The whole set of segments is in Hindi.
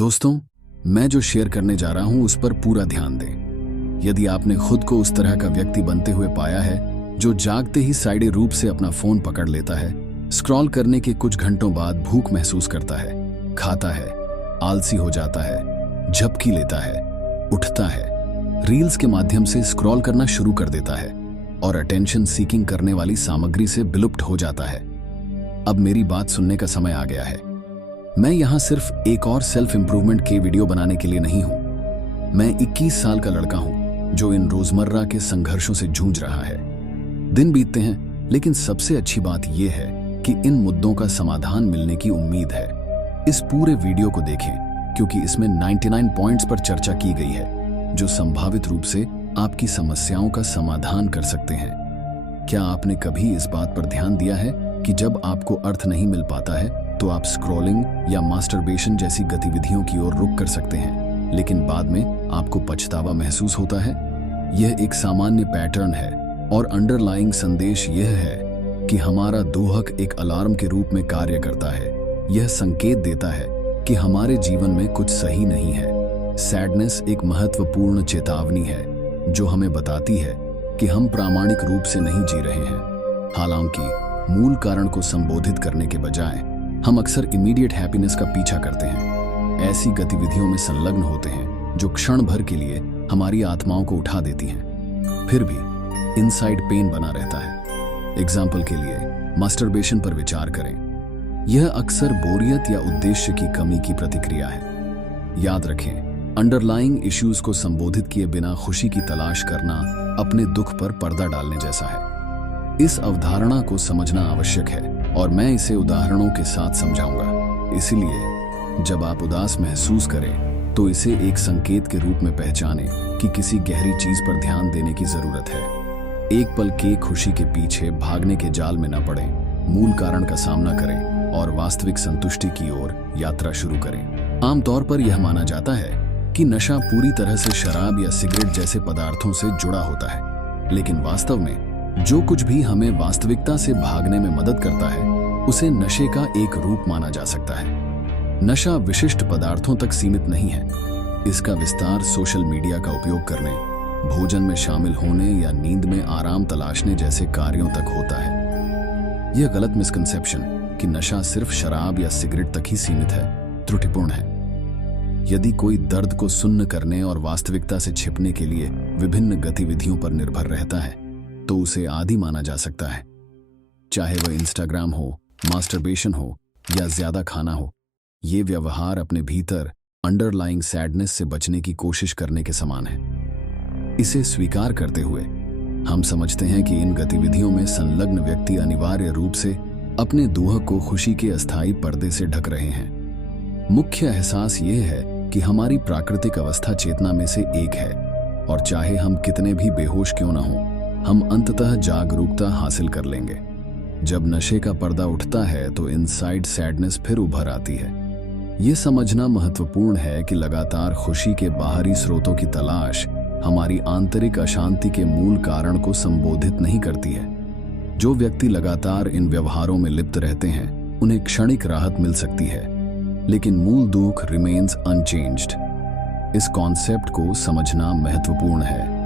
दोस्तों, मैं जो शेयर करने जा रहा हूं उस पर पूरा ध्यान दें। यदि आपने खुद को उस तरह का व्यक्ति बनते हुए पाया है जो जागते ही साइडे रूप से अपना फोन पकड़ लेता है, स्क्रॉल करने के कुछ घंटों बाद भूख महसूस करता है, खाता है, आलसी हो जाता है, झपकी लेता है, उठता है, रील्स के माध्यम से स्क्रॉल करना शुरू कर देता है और अटेंशन सीकिंग करने वाली सामग्री से विलुप्त हो जाता है, अब मेरी बात सुनने का समय आ गया है। मैं यहां सिर्फ एक और सेल्फ इंप्रूवमेंट के वीडियो बनाने के लिए नहीं हूं। मैं 21 साल का लड़का हूं जो इन रोजमर्रा के संघर्षों से जूझ रहा है। दिन बीतते हैं, लेकिन सबसे अच्छी बात यह है कि इन मुद्दों का समाधान मिलने की उम्मीद है। इस पूरे वीडियो को देखें क्योंकि इसमें 99 पॉइंट्स पर चर्चा की गई है जो संभावित रूप से आपकी समस्याओं का समाधान कर सकते हैं। क्या आपने कभी इस बात पर ध्यान दिया है कि जब आपको अर्थ नहीं मिल पाता है तो आप स्क्रॉलिंग या मास्टरबेशन जैसी गतिविधियों की ओर रुख कर सकते हैं, लेकिन बाद में आपको पछतावा महसूस होता है? यह एक सामान्य पैटर्न है और अंडरलाइंग संदेश यह है कि हमारा दोहक एक अलार्म के रूप में कार्य करता है। यह संकेत देता है कि हमारे जीवन में कुछ सही नहीं है। सैडनेस एक महत्वपूर्ण चेतावनी है जो हमें बताती है कि हम प्रामाणिक रूप से नहीं जी रहे हैं। हालांकि मूल कारण को संबोधित करने के बजाय हम अक्सर इमीडिएट हैप्पीनेस का पीछा करते हैं, ऐसी गतिविधियों में संलग्न होते हैं जो क्षण भर के लिए हमारी आत्माओं को उठा देती हैं, फिर भी इनसाइड पेन बना रहता है। एग्जाम्पल के लिए मास्टरबेशन पर विचार करें। यह अक्सर बोरियत या उद्देश्य की कमी की प्रतिक्रिया है। याद रखें, अंडरलाइंग इश्यूज को संबोधित किए बिना खुशी की तलाश करना अपने दुख पर पर्दा डालने जैसा है। इस अवधारणा को समझना आवश्यक है और मैं इसे उदाहरणों के साथ समझाऊंगा। इसलिए जब आप उदास महसूस करें तो इसे एक संकेत के रूप में पहचानें कि किसी गहरी चीज पर ध्यान देने की जरूरत है। एक पल के खुशी के पीछे भागने के जाल में न पड़ें, मूल कारण का सामना करें और वास्तविक संतुष्टि की ओर यात्रा शुरू करें। आमतौर पर यह माना जाता है कि नशा पूरी तरह से शराब या सिगरेट जैसे पदार्थों से जुड़ा होता है, लेकिन वास्तव में जो कुछ भी हमें वास्तविकता से भागने में मदद करता है उसे नशे का एक रूप माना जा सकता है। नशा विशिष्ट पदार्थों तक सीमित नहीं है। इसका विस्तार सोशल मीडिया का उपयोग करने, भोजन में शामिल होने या नींद में आराम तलाशने जैसे कार्यों तक होता है। यह गलत मिसकंसेप्शन कि नशा सिर्फ शराब या सिगरेट तक ही सीमित है त्रुटिपूर्ण है। यदि कोई दर्द को सुन्न करने और वास्तविकता से छिपने के लिए विभिन्न गतिविधियों पर निर्भर रहता है तो उसे आदी माना जा सकता है। चाहे वह इंस्टाग्राम हो, मास्टरबेशन हो या ज्यादा खाना हो, ये व्यवहार अपने भीतर अंडरलाइंग सैडनेस से बचने की कोशिश करने के समान है। इसे स्वीकार करते हुए हम समझते हैं कि इन गतिविधियों में संलग्न व्यक्ति अनिवार्य रूप से अपने दोहक को खुशी के अस्थायी पर्दे से ढक रहे हैं। मुख्य एहसास यह है कि हमारी प्राकृतिक अवस्था चेतना में से एक है और चाहे हम कितने भी बेहोश क्यों ना हों, हम अंततः जागरूकता हासिल कर लेंगे। जब नशे का पर्दा उठता है तो इनसाइड सैडनेस फिर उभर आती है। यह समझना महत्वपूर्ण है कि लगातार खुशी के बाहरी स्रोतों की तलाश हमारी आंतरिक अशांति के मूल कारण को संबोधित नहीं करती है। जो व्यक्ति लगातार इन व्यवहारों में लिप्त रहते हैं उन्हें क्षणिक राहत मिल सकती है, लेकिन मूल दुख रिमेन्स अनचेंज्ड। इस कॉन्सेप्ट को समझना महत्वपूर्ण है।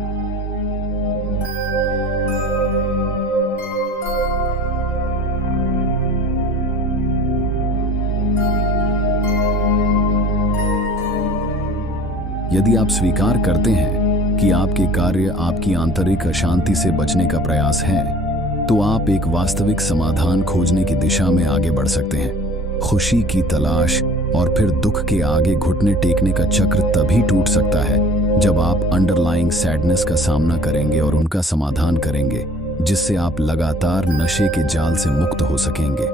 यदि आप स्वीकार करते हैं कि आपके कार्य आपकी आंतरिक अशांति से बचने का प्रयास है, तो आप एक वास्तविक समाधान खोजने की दिशा में आगे बढ़ सकते हैं। खुशी की तलाश और फिर दुख के आगे घुटने टेकने का चक्र तभी टूट सकता है जब आप अंडरलाइंग सैडनेस का सामना करेंगे और उनका समाधान करेंगे, जिससे आप लगातार नशे के जाल से मुक्त हो सकेंगे।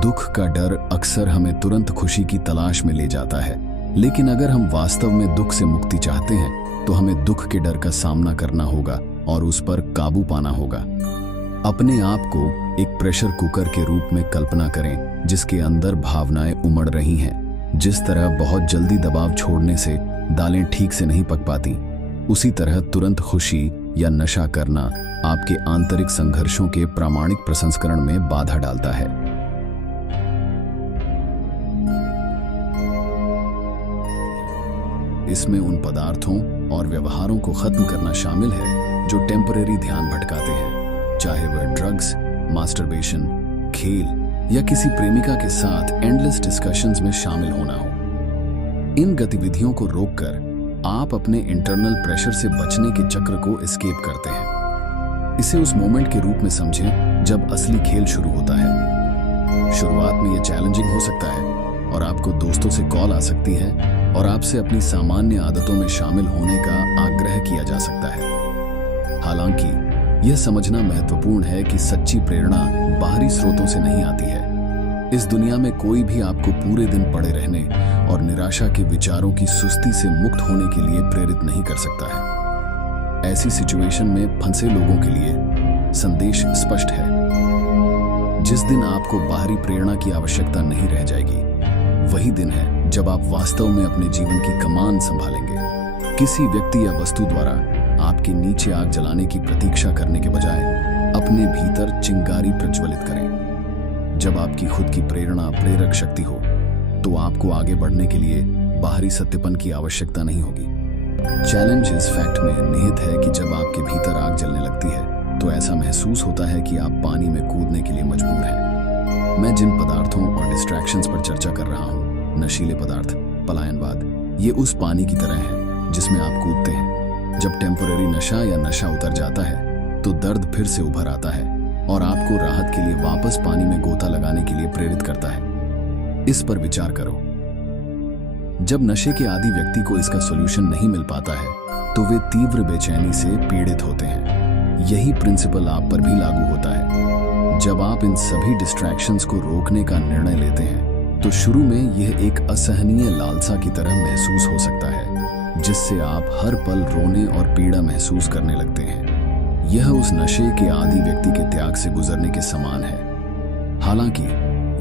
दुख का डर अक्सर हमें तुरंत खुशी की तलाश में ले जाता है, लेकिन अगर हम वास्तव में दुख से मुक्ति चाहते हैं तो हमें दुख के डर का सामना करना होगा और उस पर काबू पाना होगा। अपने आप को एक प्रेशर कुकर के रूप में कल्पना करें जिसके अंदर भावनाएं उमड़ रही हैं। जिस तरह बहुत जल्दी दबाव छोड़ने से दालें ठीक से नहीं पक पाती, उसी तरह तुरंत खुशी या नशा करना आपके आंतरिक संघर्षों के प्रामाणिक प्रसंस्करण में बाधा डालता है। इसमें उन पदार्थों और व्यवहारों को खत्म करना शामिल है जो टेम्परेरी ध्यान भटकाते हैं, चाहे वह ड्रग्स, मास्टरबेशन, खेल या किसी प्रेमिका के साथ एंडलेस डिस्कशंस में शामिल होना हो। इन गतिविधियों को रोककर आप अपने इंटरनल प्रेशर से बचने के चक्र को एस्केप करते हैं। इसे उस मोमेंट के रूप में समझें जब असली खेल शुरू होता है। शुरुआत में यह चैलेंजिंग हो सकता है और आपको दोस्तों से कॉल आ सकती है और आपसे अपनी सामान्य आदतों में शामिल होने का आग्रह किया जा सकता है। हालांकि यह समझना महत्वपूर्ण है कि सच्ची प्रेरणा बाहरी स्रोतों से नहीं आती है। इस दुनिया में कोई भी आपको पूरे दिन पड़े रहने और निराशा के विचारों की सुस्ती से मुक्त होने के लिए प्रेरित नहीं कर सकता है। ऐसी सिचुएशन में फंसे लोगों के लिए संदेश स्पष्ट है। जिस दिन आपको बाहरी प्रेरणा की आवश्यकता नहीं रह जाएगी, वही दिन है जब आप वास्तव में अपने जीवन की कमान संभालेंगे। किसी व्यक्ति या वस्तु द्वारा आपके नीचे आग जलाने की प्रतीक्षा करने के बजाय अपने भीतर चिंगारी प्रज्वलित करें। जब आपकी खुद की प्रेरणा प्रेरक शक्ति हो, तो आपको आगे बढ़ने के लिए बाहरी सत्यपन की आवश्यकता नहीं होगी। चैलेंज इस फैक्ट में निहित है कि जब आपके भीतर आग जलने लगती है, तो ऐसा महसूस होता है कि आप पानी में कूदने के लिए मजबूर हैं। मैं जिन पदार्थों और डिस्ट्रैक्शंस पर चर्चा कर रहा हूँ, नशीले पदार्थ, पलायनवाद, ये उस पानी की तरह है जिसमें आप कूदते हैं। जब टेम्परेरी नशा या नशा उतर जाता है, तो दर्द फिर से उभर आता है और आपको राहत के लिए वापस पानी में गोता लगाने के लिए प्रेरित करता है। इस पर विचार करो। जब नशे के आदी व्यक्ति को इसका सॉल्यूशन नहीं मिल पाता है, तो वे तीव्र बेचैनी से पीड़ित होते हैं। यही प्रिंसिपल आप पर भी लागू होता है। जब आप इन सभी डिस्ट्रैक्शंस को रोकने का निर्णय लेते हैं, तो शुरू में यह एक असहनीय लालसा की तरह महसूस हो सकता है, जिससे आप हर पल रोने और पीड़ा महसूस करने लगते हैं। यह उस नशे के आदी व्यक्ति के त्याग से गुजरने के समान है। हालांकि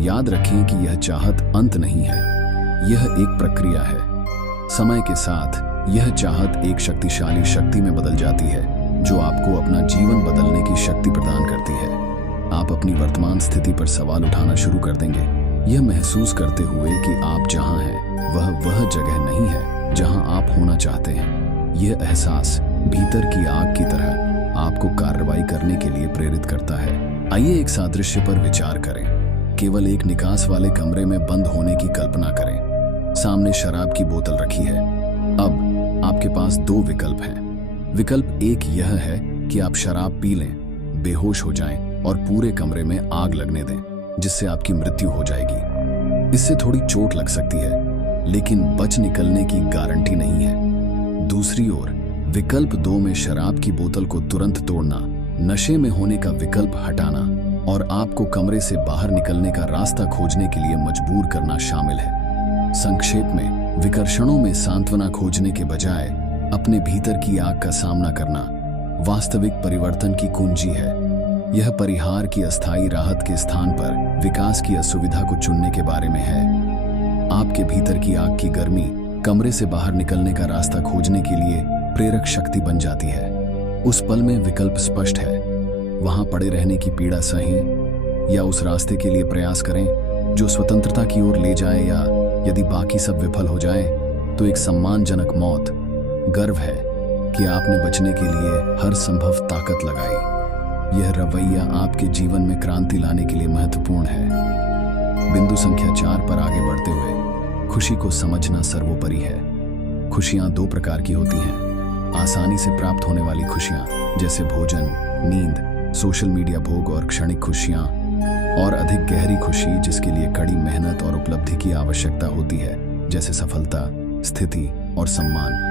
याद रखें कि यह चाहत अंत नहीं है, यह एक प्रक्रिया है। समय के साथ यह चाहत एक शक्तिशाली शक्ति में बदल जाती है, जो आपको अपना जीवन बदलने की शक्ति प्रदान करती है। आप अपनी वर्तमान स्थिति पर सवाल उठाना शुरू कर देंगे, यह महसूस करते हुए कि आप जहां हैं वह जगह नहीं है जहां आप होना चाहते हैं। यह एहसास भीतर की आग की तरह आपको कार्रवाई करने के लिए प्रेरित करता है। आइए एक सादृश्य पर विचार करें। केवल एक निकास वाले कमरे में बंद होने की कल्पना करें। सामने शराब की बोतल रखी है। अब आपके पास दो विकल्प हैं। विकल्प एक यह है कि आप शराब पी लें, बेहोश हो जाएं और पूरे कमरे में आग लगने दें, जिससे आपकी मृत्यु हो जाएगी। इससे थोड़ी चोट लग सकती है, लेकिन बच निकलने की गारंटी नहीं है। दूसरी ओर विकल्प 2 में शराब की बोतल को तुरंत तोड़ना, नशे में होने का विकल्प हटाना और आपको कमरे से बाहर निकलने का रास्ता खोजने के लिए मजबूर करना शामिल है। संक्षेप में, विकर्षणों में सांत्वना खोजने के बजाय अपने भीतर की आग का सामना करना वास्तविक परिवर्तन की कुंजी है। यह परिहार की अस्थायी राहत के स्थान पर विकास की असुविधा को चुनने के बारे में है। आपके भीतर की आग की गर्मी कमरे से बाहर निकलने का रास्ता खोजने के लिए प्रेरक शक्ति बन जाती है। उस पल में विकल्प स्पष्ट है। वहां पड़े रहने की पीड़ा सहें या उस रास्ते के लिए प्रयास करें जो स्वतंत्रता की ओर ले जाए, या यदि बाकी सब विफल हो जाए तो एक सम्मानजनक मौत। गर्व है कि आपने बचने के लिए हर संभव ताकत लगाई। यह रवैया आपके जीवन में क्रांति लाने के लिए महत्वपूर्ण है। बिंदु संख्या 4 पर आगे बढ़ते हुए, खुशी को समझना सर्वोपरि है। खुशियां 2 प्रकार की होती हैं। आसानी से प्राप्त होने वाली खुशियां, जैसे भोजन, नींद, सोशल मीडिया भोग और क्षणिक खुशियां, और अधिक गहरी खुशी जिसके लिए कड़ी मेहनत और उपलब्धि की आवश्यकता होती है, जैसे सफलता, स्थिति और सम्मान।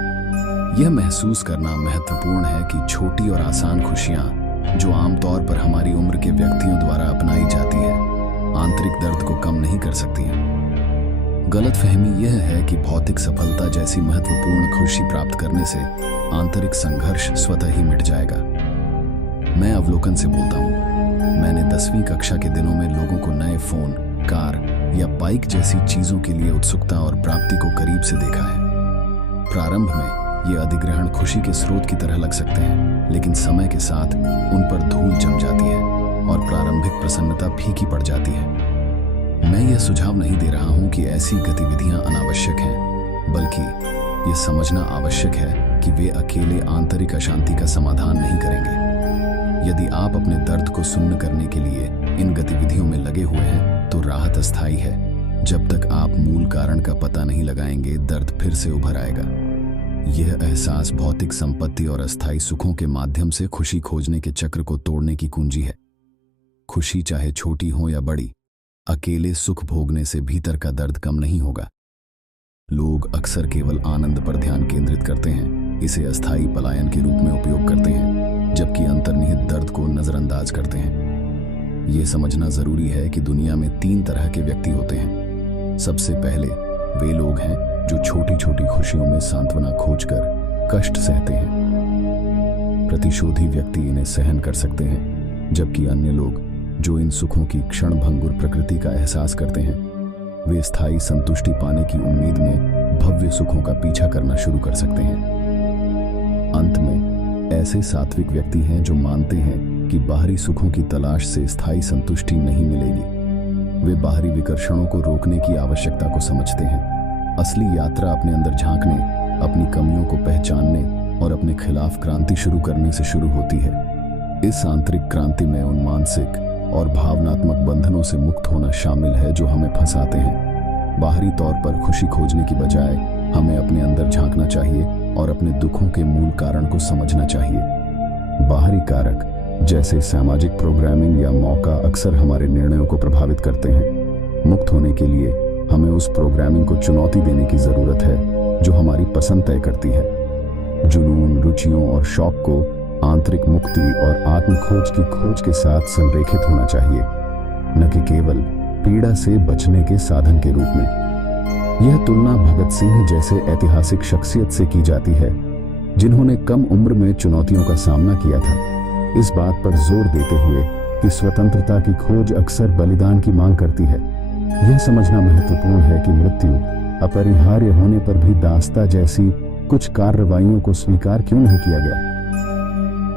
यह महसूस करना महत्वपूर्ण है कि छोटी और आसान खुशियां, जो आमतौर पर हमारी उम्र के व्यक्तियों द्वारा अपनाई जाती है, आंतरिक दर्द को कम नहीं कर सकती हैं। गलतफहमी यह है कि भौतिक सफलता जैसी महत्वपूर्ण खुशी प्राप्त करने से आंतरिक संघर्ष स्वतः ही मिट जाएगा। मैं अवलोकन से बोलता हूँ। मैंने 10वीं कक्षा के दिनों में लोगों को नए फोन, कार या बाइक जैसी चीजों के लिए उत्सुकता और प्राप्ति को करीब से देखा है। प्रारंभ में ये अधिग्रहण खुशी के स्रोत की तरह लग सकते हैं, लेकिन समय के साथ उन पर धूल जम जाती है और प्रारंभिक प्रसन्नता फीकी पड़ जाती है। मैं यह सुझाव नहीं दे रहा हूं कि ऐसी गतिविधियां अनावश्यक हैं, बल्कि ये समझना आवश्यक है कि वे अकेले आंतरिक अशांति का समाधान नहीं करेंगे। यदि आप अपने दर्द को सुन्न करने के लिए इन गतिविधियों में लगे हुए हैं तो राहत अस्थायी है। जब तक आप मूल कारण का पता नहीं लगाएंगे, दर्द फिर से उभर आएगा। यह एहसास भौतिक संपत्ति और अस्थायी सुखों के माध्यम से खुशी खोजने के चक्र को तोड़ने की कुंजी है। खुशी चाहे छोटी हो या बड़ी, अकेले सुख भोगने से भीतर का दर्द कम नहीं होगा। लोग अक्सर केवल आनंद पर ध्यान केंद्रित करते हैं, इसे अस्थायी पलायन के रूप में उपयोग करते हैं, जबकि अंतर्निहित दर्द को नजरअंदाज करते हैं। यह समझना जरूरी है कि दुनिया में 3 तरह के व्यक्ति होते हैं। सबसे पहले वे लोग हैं जो छोटी छोटी खुशियों में सांत्वना खोजकर कष्ट सहते हैं। प्रतिशोधी व्यक्ति इन्हें सहन कर सकते हैं, जबकि अन्य लोग जो इन सुखों की क्षणभंगुर प्रकृति का एहसास करते हैं, वे स्थायी संतुष्टि पाने की उम्मीद में भव्य सुखों का पीछा करना शुरू कर सकते हैं। अंत में ऐसे सात्विक व्यक्ति हैं जो मानते हैं कि बाहरी सुखों की तलाश से स्थायी संतुष्टि नहीं मिलेगी। वे बाहरी विकर्षणों को रोकने की आवश्यकता को समझते हैं। असली यात्रा अपने अंदर झांकने, अपनी कमियों को पहचानने और अपने खिलाफ क्रांति शुरू करने से शुरू होती है। इस आंतरिक क्रांति में उन मानसिक और भावनात्मक बंधनों से मुक्त होना शामिल है जो हमें फंसाते हैं। बाहरी तौर पर खुशी खोजने की बजाय हमें अपने अंदर झांकना चाहिए और अपने दुखों के मूल कारण को समझना चाहिए। बाहरी कारक जैसे सामाजिक प्रोग्रामिंग या मौका अक्सर हमारे निर्णयों को प्रभावित करते हैं। मुक्त होने के लिए हमें उस प्रोग्रामिंग को चुनौती देने की जरूरत है जो हमारी पसंद तय करती है। जुनून, रुचियों और शौक को आंतरिक मुक्ति और आत्म खोज की खोज के साथ संरेखित होना चाहिए, न कि केवल पीड़ा से बचने के साधन के रूप में। यह तुलना भगत सिंह जैसे ऐतिहासिक शख्सियत से की जाती है, जिन्होंने कम उम्र में चुनौतियों का सामना किया था, इस बात पर जोर देते हुए कि स्वतंत्रता की खोज अक्सर बलिदान की मांग करती है। यह समझना महत्वपूर्ण है कि मृत्यु अपरिहार्य होने पर भी दास्ता जैसी कुछ कार्रवाइयों को स्वीकार क्यों नहीं किया गया।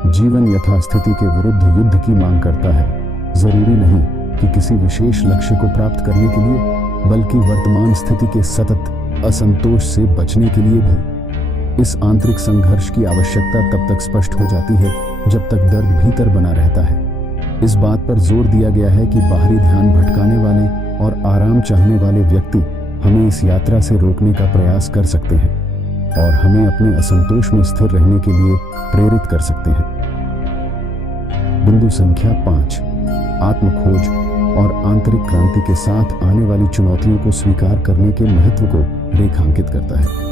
जीवन यथास्थिति के विरुद्ध युद्ध की मांग करता है, जरूरी नहीं कि किसी विशेष लक्ष्य को प्राप्त करने के लिए, बल्कि वर्तमान स्थिति के सतत असंतोष से बचने के लिए भी। इस आंतरिक संघर्ष की आवश्यकता तब तक स्पष्ट हो जाती है जब तक दर्द भीतर बना रहता है। इस बात पर जोर दिया गया है कि बाहरी ध्यान भटकाने वाले और आराम चाहने वाले व्यक्ति हमें इस यात्रा से रोकने का प्रयास कर सकते हैं और हमें अपने असंतोष में स्थिर रहने के लिए प्रेरित कर सकते हैं। बिंदु संख्या 5, आत्मखोज और आंतरिक क्रांति के साथ आने वाली चुनौतियों को स्वीकार करने के महत्व को रेखांकित करता है।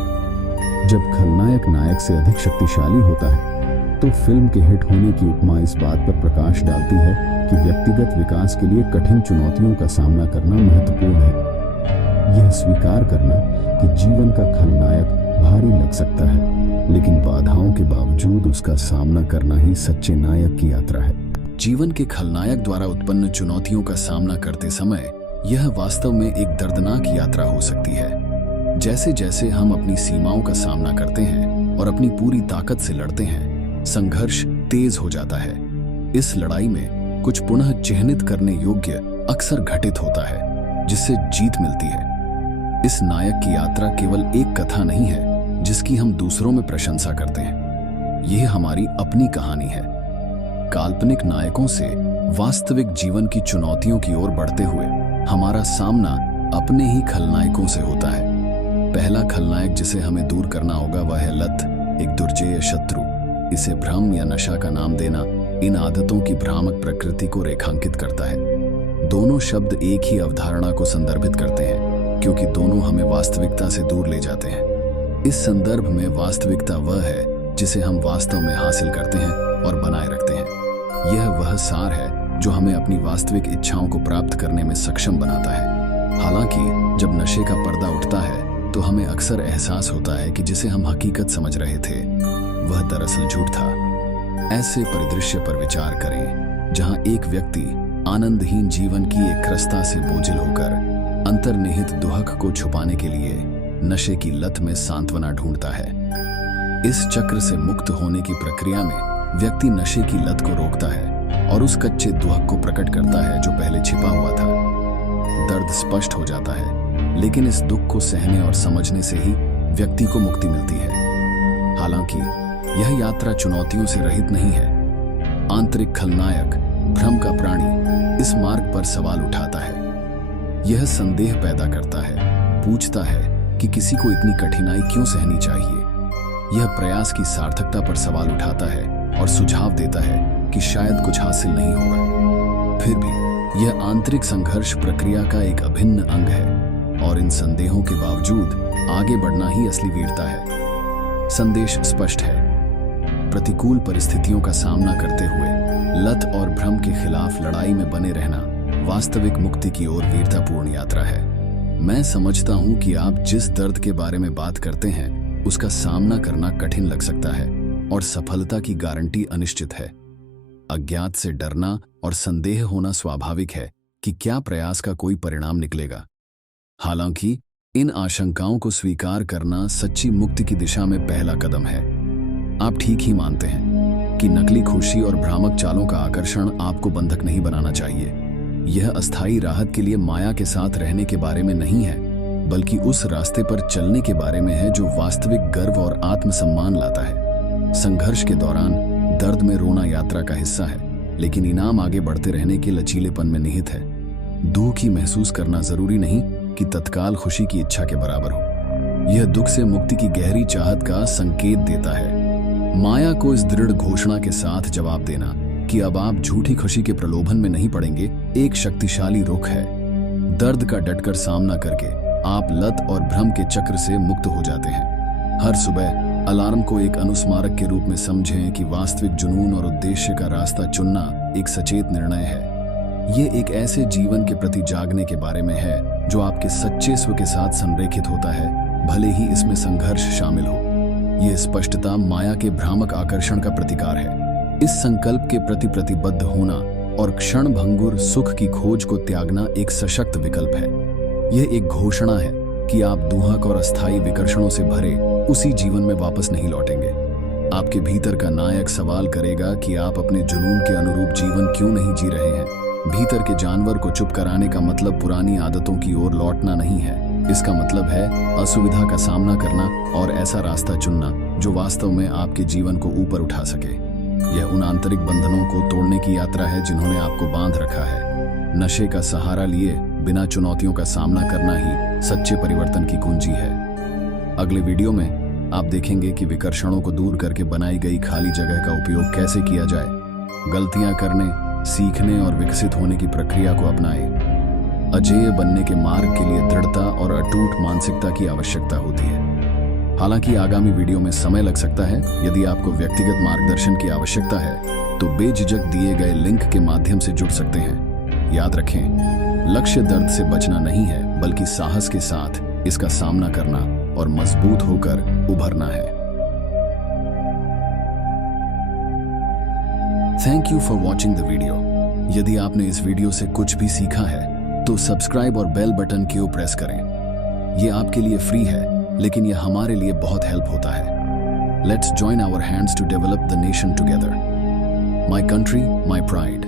जब खलनायक नायक से अधिक शक्तिशाली होता है तो फिल्म के हिट होने की उपमा इस बात पर प्रकाश डालती है कि व्यक्तिगत विकास के लिए कठिन चुनौतियों का सामना करना महत्वपूर्ण है। यह स्वीकार करना कि जीवन का खलनायक भारी लग सकता है, लेकिन बाधाओं के बावजूद उसका सामना करना ही सच्चे नायक की यात्रा है। जीवन के खलनायक द्वारा उत्पन्न चुनौतियों का सामना करते समय यह वास्तव में एक दर्दनाक यात्रा हो सकती है। जैसे जैसे हम अपनी सीमाओं का सामना करते हैं और अपनी पूरी ताकत से लड़ते हैं, संघर्ष तेज हो जाता है। इस लड़ाई में कुछ पुनः चिह्नित करने योग्य अक्सर घटित होता है, जिससे जीत मिलती है। इस नायक की यात्रा केवल एक कथा नहीं है जिसकी हम दूसरों में प्रशंसा करते हैं। यह हमारी अपनी कहानी है। काल्पनिक नायकों से वास्तविक जीवन की चुनौतियों की ओर बढ़ते हुए हमारा सामना अपने ही खलनायकों से होता है। पहला खलनायक जिसे हमें दूर करना होगा वह है लत, एक दुर्जेय शत्रु। इसे भ्रम या नशा का नाम देना इन आदतों की भ्रामक प्रकृति को रेखांकित करता है। दोनों शब्द एक ही अवधारणा को संदर्भित करते हैं, क्योंकि दोनों हमें वास्तविकता से दूर ले जाते हैं। इस संदर्भ में वास्तविकता वह है जिसे हम वास्तव में हासिल करते हैं और बनाए रखते हैं। यह वह सार है जो हमें अपनी वास्तविक इच्छाओं को प्राप्त करने में सक्षम बनाता है। हालांकि जब नशे का पर्दा उठता है तो हमें अक्सर एहसास होता है कि जिसे हम हकीकत समझ रहे थे वह दरअसल झूठ था। ऐसे परिदृश्य पर विचार करें जहां एक व्यक्ति आनंदहीन जीवन की एक क्रस्ता से बोझिल होकर अंतर्निहित दुहक को छुपाने के लिए नशे की लत में सांत्वना ढूंढता है। इस चक्र से मुक्त होने की प्रक्रिया में व्यक्ति नशे की लत को रोकता है और उस कच्चे दुहक को प्रकट करता है जो पहले छिपा हुआ था। दर्द स्पष्ट हो जाता है, लेकिन इस दुख को सहने और समझने से ही व्यक्ति को मुक्ति मिलती है। हालांकि यह यात्रा चुनौतियों से रहित नहीं है। आंतरिक खलनायक, भ्रम का प्राणी, इस मार्ग पर सवाल उठाता है। यह संदेह पैदा करता है, पूछता है कि किसी को इतनी कठिनाई क्यों सहनी चाहिए। यह प्रयास की सार्थकता पर सवाल उठाता है और सुझाव देता है कि शायद कुछ हासिल नहीं होगा। फिर भी यह आंतरिक संघर्ष प्रक्रिया का एक अभिन्न अंग है और इन संदेहों के बावजूद आगे बढ़ना ही असली वीरता है। संदेश स्पष्ट है। प्रतिकूल परिस्थितियों का सामना करते हुए लत और भ्रम के खिलाफ लड़ाई में बने रहना वास्तविक मुक्ति की ओर वीरतापूर्ण यात्रा है। मैं समझता हूं कि आप जिस दर्द के बारे में बात करते हैं उसका सामना करना कठिन लग सकता है और सफलता की गारंटी अनिश्चित है। अज्ञात से डरना और संदेह होना स्वाभाविक है कि क्या प्रयास का कोई परिणाम निकलेगा। हालांकि इन आशंकाओं को स्वीकार करना सच्ची मुक्ति की दिशा में पहला कदम है। आप ठीक ही मानते हैं कि नकली खुशी और भ्रामक चालों का आकर्षण आपको बंधक नहीं बनाना चाहिए। यह अस्थायी राहत के लिए माया के साथ रहने के बारे में नहीं है, बल्कि उस रास्ते पर चलने के बारे में है जो वास्तविक गर्व और आत्मसम्मान लाता है। संघर्ष के दौरान दर्द में रोना यात्रा का हिस्सा है, लेकिन इनाम आगे बढ़ते रहने के लचीलेपन में निहित है। दुख ही महसूस करना जरूरी नहीं कि तत्काल खुशी की इच्छा के बराबर हो। यह दुख से मुक्ति की गहरी चाहत का संकेत देता है। माया को इस दृढ़ घोषणा के साथ जवाब देना कि अब आप झूठी खुशी के प्रलोभन में नहीं पड़ेंगे, एक शक्तिशाली रुख है। दर्द का डटकर सामना करके आप लत और भ्रम के चक्र से मुक्त हो जाते हैं। हर सुबह अलार्म को एक अनुस्मारक के रूप में समझें कि वास्तविक जुनून और उद्देश्य का रास्ता चुनना एक सचेत निर्णय है। ये एक ऐसे जीवन के प्रति जागने के बारे में है जो आपके सच्चे स्व के साथ संरेखित होता है, भले ही इसमें संघर्ष शामिल हो। यह स्पष्टता माया के भ्रामक आकर्षण का प्रतिकार है। इस संकल्प के प्रति प्रतिबद्ध होना और क्षण भंगुर सुख की खोज को त्यागना एक सशक्त विकल्प है। यह एक घोषणा है कि आप दुहक और अस्थायी विकर्षणों से भरे उसी जीवन में वापस नहीं लौटेंगे। आपके भीतर का नायक सवाल करेगा कि आप अपने जुनून के अनुरूप जीवन क्यों नहीं जी रहे हैं। भीतर के जानवर को चुप कराने का मतलब पुरानी आदतों की ओर लौटना नहीं है। इसका मतलब है असुविधा का सामना करना और ऐसा रास्ता चुनना जो वास्तव में आपके जीवन को ऊपर उठा सके। यह उन आंतरिक बंधनों को तोड़ने की यात्रा है जिन्होंने आपको बांध रखा है। नशे का सहारा लिए बिना चुनौतियों का सामना करना ही सच्चे परिवर्तन की कुंजी है। अगले वीडियो में आप देखेंगे कि विकर्षणों को दूर करके बनाई गई खाली जगह का उपयोग कैसे किया जाए। गलतियां करने, सीखने और विकसित होने की प्रक्रिया को अपनाएं। अजेय बनने के मार्ग के लिए दृढ़ता और अटूट मानसिकता की आवश्यकता होती है। हालांकि आगामी वीडियो में समय लग सकता है। यदि आपको व्यक्तिगत मार्गदर्शन की आवश्यकता है तो बेझिझक दिए गए लिंक के माध्यम से जुड़ सकते हैं। याद रखें, लक्ष्य दर्द से बचना नहीं है, बल्कि साहस के साथ इसका सामना करना और मजबूत होकर उभरना है। Thank you for watching the video. यदि आपने इस वीडियो से कुछ भी सीखा है तो सब्सक्राइब और बेल बटन क्यों प्रेस करें। यह आपके लिए फ्री है, लेकिन यह हमारे लिए बहुत हेल्प होता है। Let's join our hands to develop the nation together. My country, my pride.